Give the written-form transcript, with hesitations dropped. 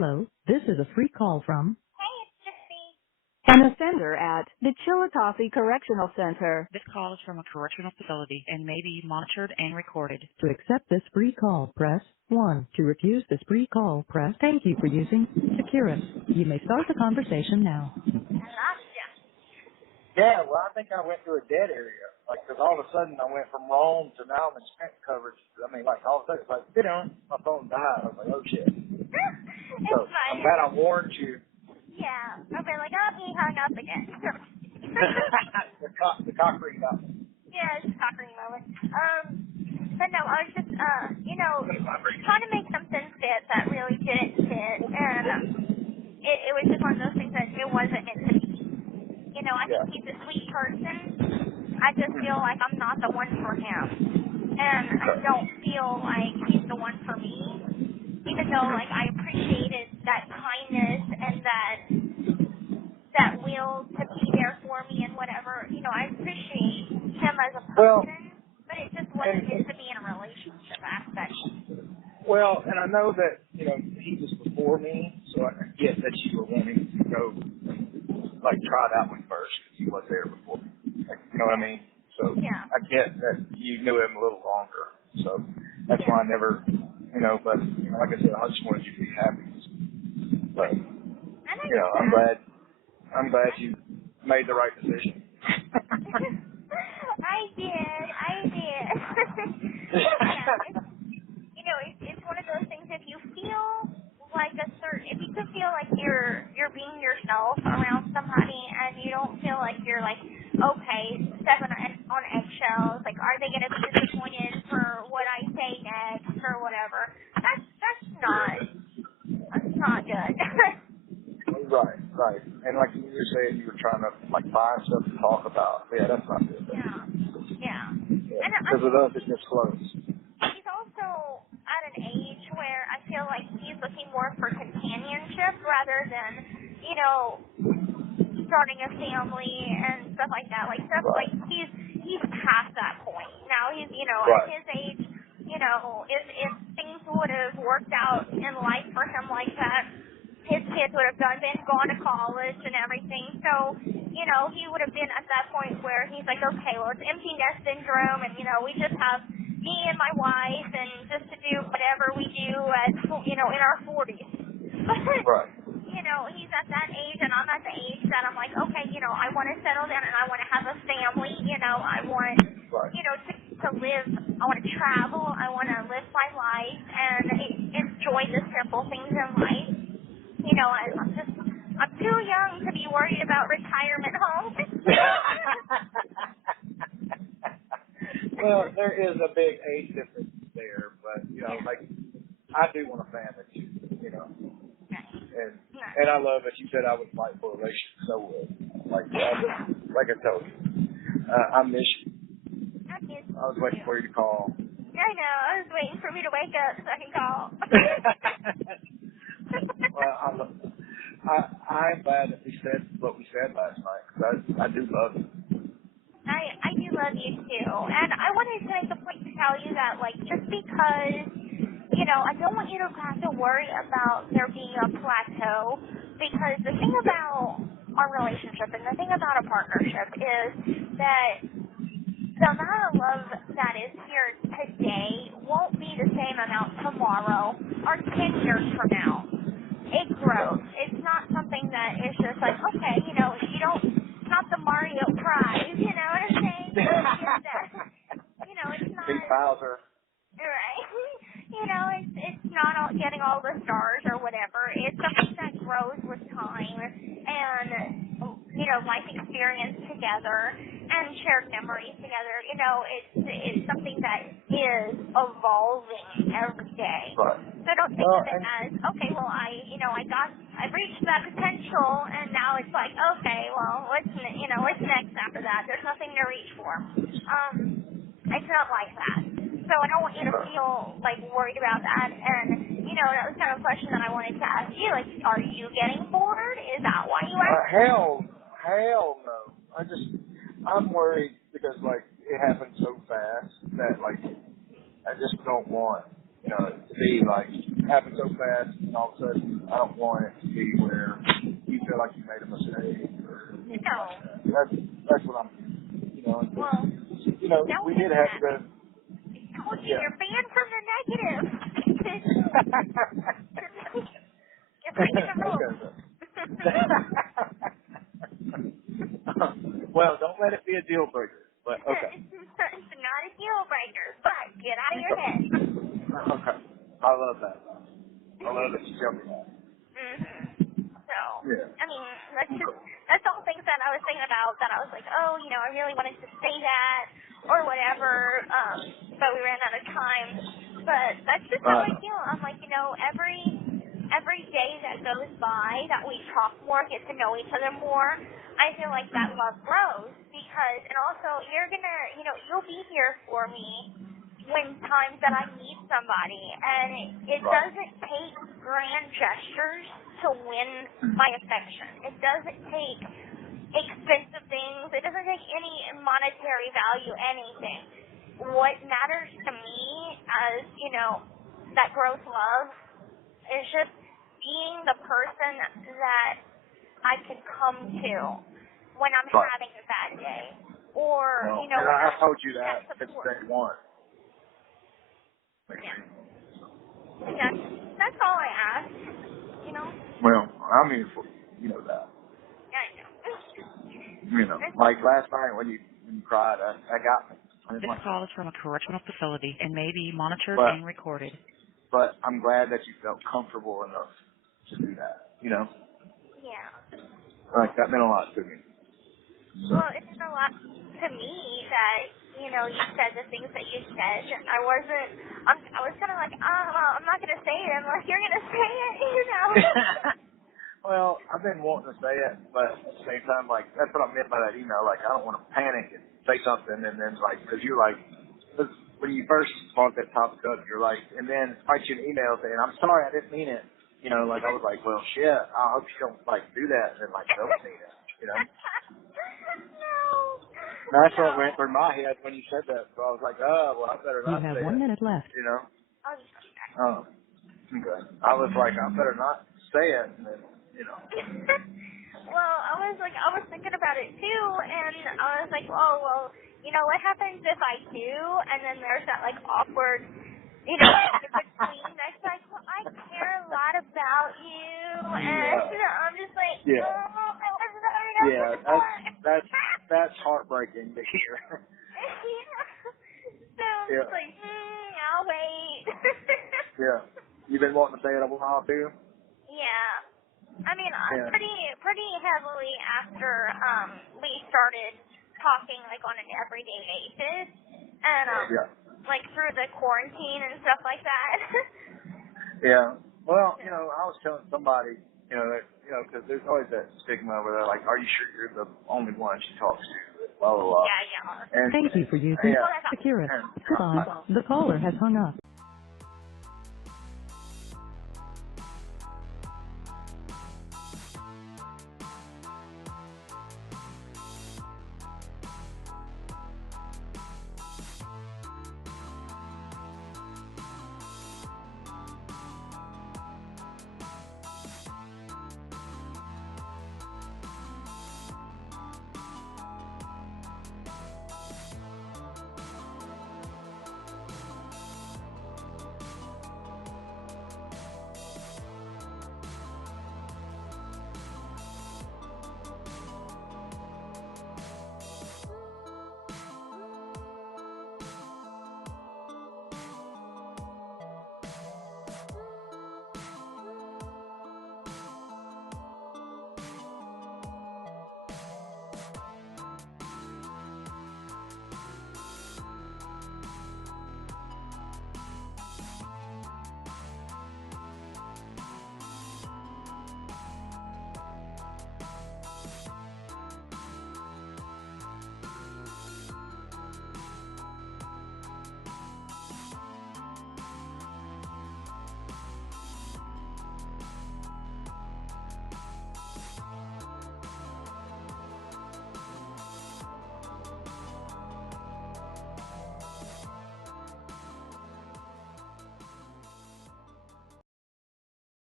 Hello, this is a free call from Hey, it's just me. an offender at the Chillicothe Correctional Center. This call is from a correctional facility and may be monitored and recorded. To accept this free call, press 1. To refuse this free call, press thank you for using Securus. You may start the conversation now. I lost you. Yeah, well, I think I went to a dead area. Like, because all of a sudden I went from Rome to now I'm in sprint coverage. I mean, like, all of a sudden it's like, my phone died. I was like, oh, shit. So It's fine. I'm glad I warned you. Yeah. I've been like, oh, he hung up again. the cock ringed up. Yeah, it's a cockering moment. But no, I was just, trying to make something fit that really didn't fit. And it was just one of those things that it wasn't meant to be. You know, I Yeah. think he's a sweet person. I just feel like I'm not the one for him. And I don't feel like he's the one for me. Even though, like, I appreciated that kindness and that will to be there for me and whatever. You know, I appreciate him as a Well, person, but it just wasn't meant to be in a relationship aspect. well, and I know that, he was before me, so I get that you were wanting to go, like, try that one first because he was there before me. Like, you know what I mean? So Yeah. I get that you knew him a little longer. So that's why I never, but like I said, I just wanted you to be happy. But, And I get that. I'm glad you made the right decision. I did. Yeah, it's one of those things. If you feel like if you could feel like you're being yourself around somebody, and you don't feel like you're like, okay, stepping on eggshells. Like, are they gonna be disappointed for what I say next or whatever? That's not good. Right. And like you were saying, you were trying to like find stuff to talk about. Yeah, that's not good. Yeah. And Because with us, it just flows. he's also at an age where I feel like he's looking more for companionship rather than, starting a family and stuff like that. Like stuff like he's past that point. Now he's, at his age, if things would have worked out in life for him like that, his kids would have gone to college and everything. So, he would have been at that point where he's like, okay, well, it's empty nest syndrome, and, we just have me and my wife and just to do whatever we do at, in our 40s. But, he's at that age, and I'm at the age that I'm like, okay, I want to settle down and I want to have a family. I want, to live, I want to travel, I want to live my life and enjoy the simple things in life. I'm too young to be worried about retirement homes. Well, there is a big age difference there, but like I do want a family too, and I love that you said I would fight for a relationship. So like I told you, I miss you. I was waiting for you to call. I know. I was waiting for me to wake up so I can call. Well, I'm glad that we said what we said last night because I do love you. I do love you too, and I wanted to make a point to tell you that, like, just because, I don't want you to have to worry about there being a plateau, because the thing about our relationship and the thing about a partnership is that the amount of love that is here today won't be the same amount tomorrow or 10 years from now. It grows. It's not something that is just like, okay, you don't, not the Mario prize, you know what I'm saying? It's not. Big Bowser. Right. It's not getting all the stars or whatever. It's something that grows with time and, life experience together and shared memories together. It's something that is evolving every day. Right. So don't think of it as, okay, well, I've reached that potential and now it's like, okay, well, what's next after that? There's nothing to reach for. It's not like that. So I don't want you to feel, like, worried about that. And, that was kind of a question that I wanted to ask you. Like, are you getting bored? Is that why you asked? Hell no. I'm worried because, like, it happened so fast that, like, I just don't want, to be like happen so fast, and all of a sudden, I don't want it to be where you feel like you made a mistake or anything like that. That's what I'm, Well, we did have to go. told you, you're banned from the negative. You're breaking the rules. Well, don't let it be a deal breaker. But okay. It's not a deal breaker, but get out of your head. Okay. I love that. I love that you tell me that. So, Yeah. I mean, that's all things that I was thinking about that I was like, oh, I really wanted to say that or whatever, but we ran out of time. But that's just how I feel. I'm like, every day that goes by that we talk more, get to know each other more, I feel like that love grows because, and also you're gonna, you'll be here for me when times that I need somebody, and it doesn't take grand gestures to win my affection. It doesn't take expensive things. It doesn't take any monetary value, anything. What matters to me as, that grows love is just being the person that I can come to when I'm having a bad day. Or, and I told you that since day one. Yeah. That's all I ask, Well, I'm here for you. You know that. Yeah, I know. Like last night when you cried, that got me. This call is from a correctional facility and may be monitored and recorded. But I'm glad that you felt comfortable enough to do that, Yeah. Like, that meant a lot to me. So. Well, it meant a lot to me that, you said the things that you said. I was kind of like, well, I'm not going to say it unless you're going to say it, Well, I've been wanting to say it, but at the same time, like, that's what I meant by that email. Like, I don't want to panic and say something, and then, like, because you're like, when you first brought that topic up, you're like, and then write you an email saying, I'm sorry, I didn't mean it. Like, I was like, well, shit, I hope you don't, like, do that, and then, like, don't say that, No. That's what went through my head when you said that, so I was like, oh, well, I better not You have say 1 it. minute left. Oh, okay. I was like, I better not say it, and then, Well, I was thinking about it too, and I was like, oh, well, what happens if I do? And then there's that, like, awkward, in between. That's like, well, I care a lot about you, and I'm just like, oh, I wasn't already that's heartbreaking to hear. So I'm just like, I'll wait. Yeah. You've been wanting to say it a while too? Yeah. I mean, pretty heavily after we started talking like on an everyday basis, and like through the quarantine and stuff like that. Yeah. Well, I was telling somebody, that, because there's always that stigma where they're like, "Are you sure you're the only one she talks to?" Blah blah blah. Yeah. And, Thank you for using Securus. Goodbye. The caller has hung up.